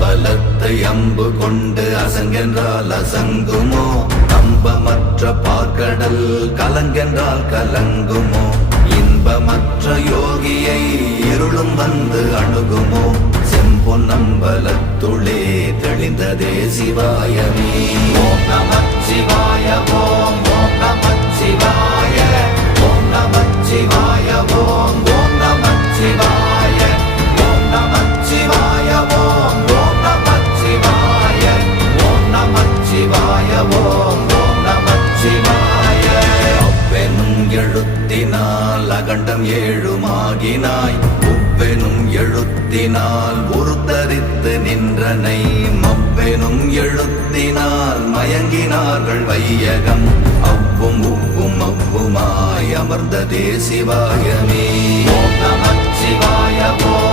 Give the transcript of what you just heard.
அம்பலத்தை அம்பு கொண்டு அசங்கென்றால் அசங்குமோ? நம்பமற்ற பார்க்கடல் கலங்கென்றால் கலங்குமோ? இன்பமற்ற யோகியை இருளும் வந்து அணுகுமோ? செம்பொன்னம்பலத்துளே தெளிந்ததே சிவாயமே. ஓம் நமச்சிவாய ஓம் ஓம் நமச்சிவாய ஓம் நமச்சிவாய ஓம் ஓம் நமச்சிவாய ஓம் நமச்சிவாய ஓம் ஓம் நமச்சிவாய ஓம் நமச்சிவாய ஓம் ஓம் நமச்சிவாய. அவ்வெனும் எழுத்தினால் அகண்டம் ஏழுமாகினாய், உவ்வெனும் எழுத்தினால் உருத்தரித்து நின்றனை, மவ்வெனும் எழுத்தினால் மயங்கினார்கள் வையகம். அவ்வும் உவ்வும் அவ்வுமாய் அமர்ந்ததே சிவாயமே. ஓம் நமச்சிவாய ஓம்